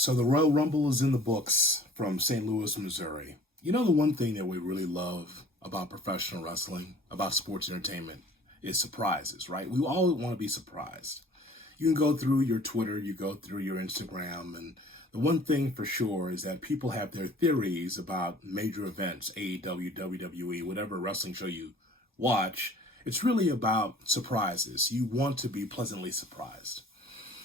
So the Royal Rumble is in the books from St. Louis, Missouri. You know, the one thing that we really love about professional wrestling, about sports entertainment, is surprises, right? We all want to be surprised. You can go through your Twitter, you go through your Instagram, and the one thing for sure is that people have their theories about major events, AEW, WWE, whatever wrestling show you watch. It's really about surprises. You want to be pleasantly surprised.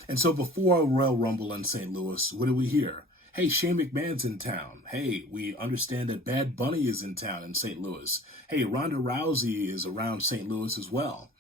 And so before Royal Rumble in St. Louis, what did we hear? Hey, Shane McMahon's in town. Hey, we understand that Bad Bunny is in town in St. Louis. Hey, Ronda Rousey is around St. Louis as well.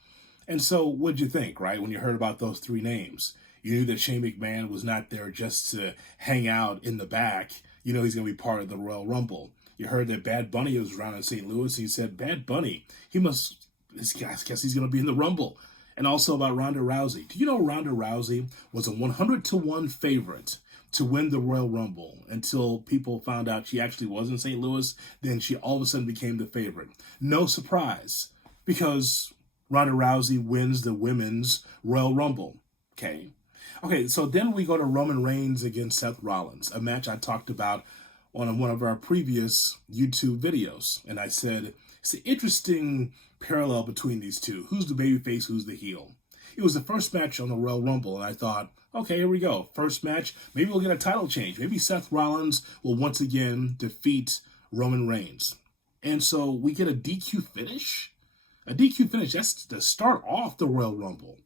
And so what'd you think, right, when you heard about those three names? You knew that Shane McMahon was not there just to hang out in the back. You know he's going to be part of the Royal Rumble. You heard that Bad Bunny was around in St. Louis. And you said, Bad Bunny, I guess he's going to be in the Rumble. And also about Ronda Rousey. Do you know Ronda Rousey was a 100-1 favorite to win the Royal Rumble until people found out she actually was in St. Louis? Then she all of a sudden became the favorite. No surprise, because Ronda Rousey wins the Women's Royal Rumble. Okay, so then we go to Roman Reigns against Seth Rollins, a match I talked about on one of our previous YouTube videos. And I said, it's an interesting parallel between these two. Who's the babyface, who's the heel? It was the first match on the Royal Rumble, and I thought, okay, here we go. First match, maybe we'll get a title change. Maybe Seth Rollins will once again defeat Roman Reigns. And so we get a DQ finish? A DQ finish, that's to start off the Royal Rumble.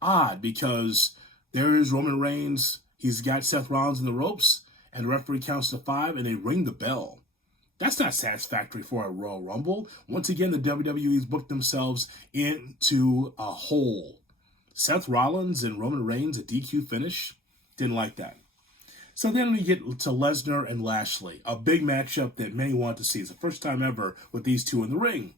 Odd, because there is Roman Reigns. He's got Seth Rollins in the ropes, and the referee counts to 5, and they ring the bell. That's not satisfactory for a Royal Rumble. Once again, the WWE's booked themselves into a hole. Seth Rollins and Roman Reigns, a DQ finish? Didn't like that. So then we get to Lesnar and Lashley, a big matchup that many want to see. It's the first time ever with these two in the ring.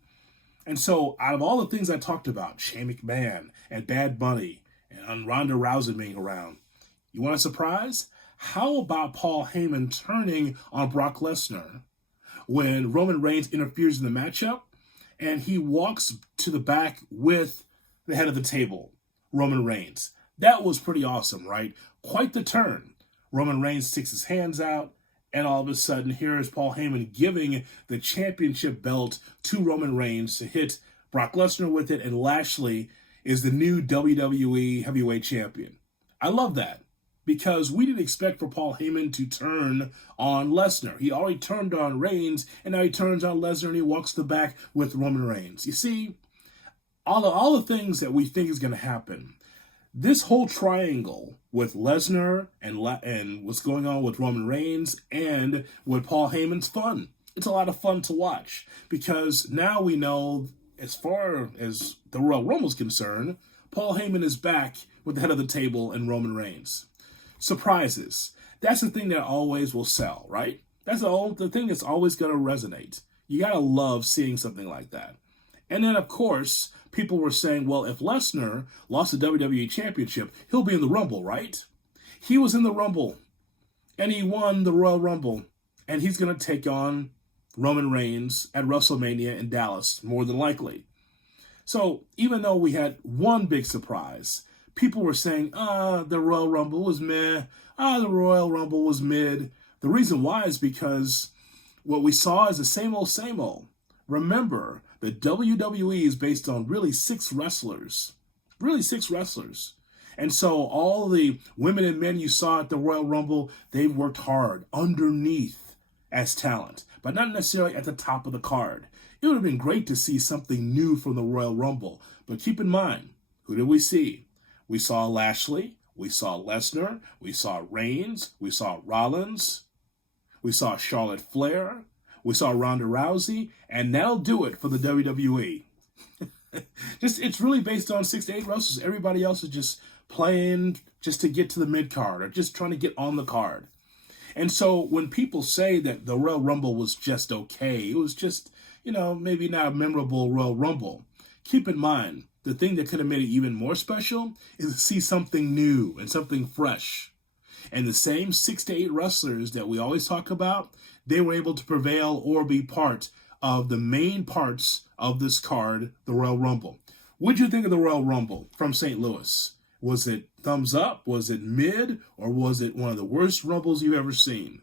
And so out of all the things I talked about, Shane McMahon and Bad Bunny and Ronda Rousey being around, you want a surprise? How about Paul Haymen turning on Brock Lesnar when Roman Reigns interferes in the matchup and he walks to the back with the head of the table, Roman Reigns? That was pretty awesome, right? Quite the turn. Roman Reigns sticks his hands out, and all of a sudden, here is Paul Haymen giving the championship belt to Roman Reigns to hit Brock Lesnar with it, and Lashley is the new WWE heavyweight champion. I love that, because we didn't expect for Paul Haymen to turn on Lesnar. He already turned on Reigns, and now he turns on Lesnar, and he walks the back with Roman Reigns. You see, all the things that we think is going to happen, this whole triangle with Lesnar and what's going on with Roman Reigns and with Paul Heyman's fun. It's a lot of fun to watch, because now we know, as far as the Royal Rumble is concerned, Paul Haymen is back with the head of the table and Roman Reigns. Surprises. That's the thing that always will sell, right? That's the thing that's always going to resonate. You got to love seeing something like that. And then, of course, people were saying, well, if Lesnar lost the WWE Championship, he'll be in the Rumble, right? He was in the Rumble, and he won the Royal Rumble, and he's going to take on Roman Reigns at WrestleMania in Dallas, more than likely. So even though we had one big surprise, people were saying, the Royal Rumble was meh, the Royal Rumble was mid. The reason why is because what we saw is the same old, same old. Remember, the WWE is based on really 6 wrestlers. Really 6 wrestlers. And so all the women and men you saw at the Royal Rumble, they worked hard underneath as talent, but not necessarily at the top of the card. It would have been great to see something new from the Royal Rumble. But keep in mind, who did we see? We saw Lashley, we saw Lesnar, we saw Reigns, we saw Rollins, we saw Charlotte Flair, we saw Ronda Rousey, and that'll do it for the WWE. It's really based on 6 to 8 wrestlers. Everybody else is just playing just to get to the mid-card or just trying to get on the card. And so when people say that the Royal Rumble was just okay, it was just, maybe not a memorable Royal Rumble, keep in mind, the thing that could have made it even more special is to see something new and something fresh. And the same 6 to 8 wrestlers that we always talk about, they were able to prevail or be part of the main parts of this card, the Royal Rumble. What did you think of the Royal Rumble from St. Louis? Was it Thumbs up? Was it mid? Or was it one of the worst Rumbles you've ever seen?